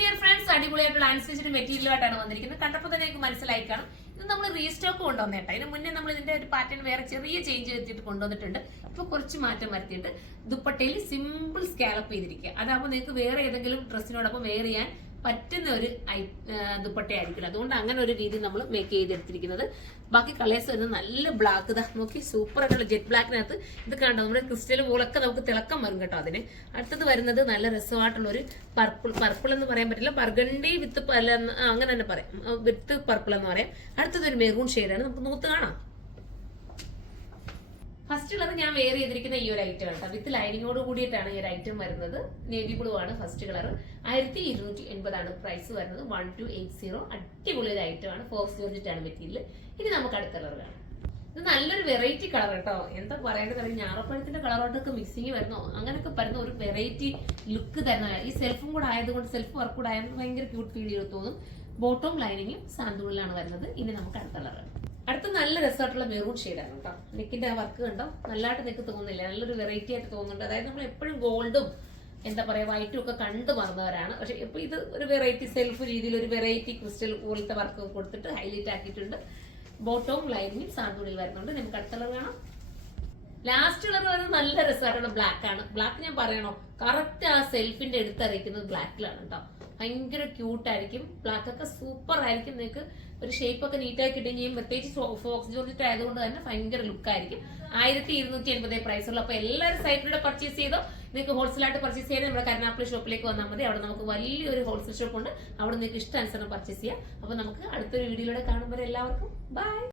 Dear friends, അടിപൊളിയായിട്ടുള്ള അനുസരിച്ചിട്ട് മെറ്റീരിയലായിട്ടാണ് വന്നിരിക്കുന്നത്. കണ്ടപ്പോൾ തന്നെ നിങ്ങൾക്ക് മനസ്സിലായി കാണും. ഇത് നമ്മൾ റീസ്റ്റോക്ക് കൊണ്ടുവന്നേട്ടാ. ഇതിന് മുന്നേ നമ്മൾ ഇതിന്റെ ഒരു പാറ്റേൺ വേറെ ചെറിയ ചേഞ്ച് വരുത്തിയിട്ട് കൊണ്ടുവന്നിട്ടുണ്ട്. ഇപ്പൊ കുറച്ച് മാറ്റം വരുത്തിയിട്ട് ദുപ്പട്ടയിൽ സിമ്പിൾ സ്കാലപ്പ് ചെയ്തിരിക്കുക. അതാകുമ്പോൾ നിങ്ങൾക്ക് വേറെ ഏതെങ്കിലും ഡ്രസ്സിനോടൊപ്പം വെയർ ചെയ്യാൻ പറ്റുന്ന ഒരു ദുപ്പട്ടയായിരിക്കില്ല. അതുകൊണ്ട് അങ്ങനെ ഒരു രീതി നമ്മൾ മേക്ക് ചെയ്തെടുത്തിരിക്കുന്നത്. ബാക്കി കളേഴ്സ് വരുന്നത് നല്ല ബ്ലാക്ക് ഇതാ നോക്കി, സൂപ്പർ ആയിട്ടുള്ള ജെറ്റ് ബ്ലാക്കിനകത്ത് ഇത് കണ്ടോ, നമ്മുടെ ക്രിസ്റ്റൽ പോലൊക്കെ നമുക്ക് തിളക്കം വരും കേട്ടോ. അതിന് അടുത്തത് വരുന്നത് നല്ല രസമായിട്ടുള്ള ഒരു പർപ്പിൾ എന്ന് പറയാൻ പറ്റില്ല, ബർഗണ്ടി വിത്ത് അങ്ങനെ തന്നെ പറയാം, വിത്ത് പർപ്പിൾ എന്ന് പറയാം. അടുത്തത് ഒരു മെറൂൺ ഷെയ്ഡാണ്. നമുക്ക് നൂത്ത് കാണാം. ഫസ്റ്റ് കളർ ഞാൻ വെയർ ചെയ്തിരിക്കുന്ന ഈ ഒരു ഐറ്റം ആണ്. വിത്ത് ലൈനിങ്ങോട് കൂടിയിട്ടാണ് ഈ ഒരു ഐറ്റം വരുന്നത്. നേവി ബ്ലൂ ആണ് ഫസ്റ്റ് കളർ. 1280 പ്രൈസ് വരുന്നത്. 1280. അടിപൊളി ഒരു ഐറ്റം ആണ്. ഫോക്സ് ജോർജറ്റ് ആണ് മെറ്റീരിയൽ. ഇനി നമുക്ക് അടുത്ത കളർ കാണാം. ഇത് നല്ലൊരു വെറൈറ്റി കളർ കേട്ടോ. എന്താ പറയേണ്ടത്, ഞാറപ്പഴത്തിന്റെ കളറോട്ടൊക്കെ മിക്സിങ് വരുന്നോ അങ്ങനെയൊക്കെ വരുന്ന ഒരു വെറൈറ്റി ലുക്ക് തരുന്ന ഈ സെൽഫും കൂടെ ആയതുകൊണ്ട്, സെൽഫ് വർക്ക് കൂടെ ആയതുകൊണ്ട് ഭയങ്കര ക്യൂട്ട് ഫീൽ ചെയ്ത് തോന്നും. ബോട്ടവും ലൈനിങ്ങും സാന്തുള്ളിലാണ് വരുന്നത്. ഇനി നമുക്ക് അടുത്ത കളർ. അടുത്ത നല്ല രസമായിട്ടുള്ള മെറൂൺ ഷെയ്ഡാണ് കേട്ടോ. നെക്കിന്റെ ആ വർക്ക് കണ്ടോ, നല്ലതായിട്ട് നെക്ക് തോന്നുന്നില്ല, നല്ലൊരു വെറൈറ്റി ആയിട്ട് തോന്നുന്നുണ്ട്. അതായത് നമ്മൾ എപ്പോഴും ഗോൾഡും എന്താ പറയാ വൈറ്റും ഒക്കെ കണ്ടു മറന്നവരാണ്. പക്ഷെ ഇപ്പൊ ഇത് ഒരു വെറൈറ്റി സെൽഫ് രീതിയിൽ ഒരു വെറൈറ്റി ക്രിസ്റ്റൽ പോലത്തെ വർക്ക് കൊടുത്തിട്ട് ഹൈലൈറ്റ് ആക്കിയിട്ടുണ്ട്. ബോട്ടവും ലൈനിങ്ങും സാന്തുള്ളിൽ വരുന്നുണ്ട്. നമുക്ക് അടുത്ത കളർ കാണാം. ലാസ്റ്റ് കളർ വരുന്നത് നല്ല രസമായിട്ടുള്ള ബ്ലാക്ക് ആണ്. ബ്ലാക്ക് ഞാൻ പറയണോ, കറക്റ്റ് ആ സെൽഫിന്റെ എടുത്തറിയിക്കുന്നത് ബ്ലാക്കിലാണ് കേട്ടോ. ഭയങ്കര ക്യൂട്ടായിരിക്കും. ബ്ലാക്ക് ഒക്കെ സൂപ്പർ ആയിരിക്കും. നിങ്ങൾക്ക് ഒരു ഷേപ്പ് ഒക്കെ നീറ്റായി കിട്ടുകയും ചെയ്യും. പ്രത്യേകിച്ച് ഫോക്സ് ജോർജറ്റ് ആയതുകൊണ്ട് തന്നെ ഭയങ്കര ലുക്കായിരിക്കും. 1280 പ്രൈസ് ഉള്ളൂ. അപ്പൊ എല്ലാവരും സൈറ്റിലൂടെ പർച്ചേസ് ചെയ്തോ. നിങ്ങൾക്ക് ഹോൾസെയിലായിട്ട് പർച്ചേസ് ചെയ്യാൻ നമ്മുടെ കരുനാഗപ്പള്ളി ഷോപ്പിലേക്ക് വന്നാൽ മതി. അവിടെ നമുക്ക് വലിയൊരു ഹോൾസെയിൽ ഷോപ്പ് ഉണ്ട്. അവിടെ നിങ്ങൾക്ക് ഇഷ്ടാനുസരണം പർച്ചേസ് ചെയ്യാം. അപ്പൊ നമുക്ക് അടുത്തൊരു വീഡിയോയിലൂടെ കാണുമ്പോൾ എല്ലാവർക്കും ബൈ.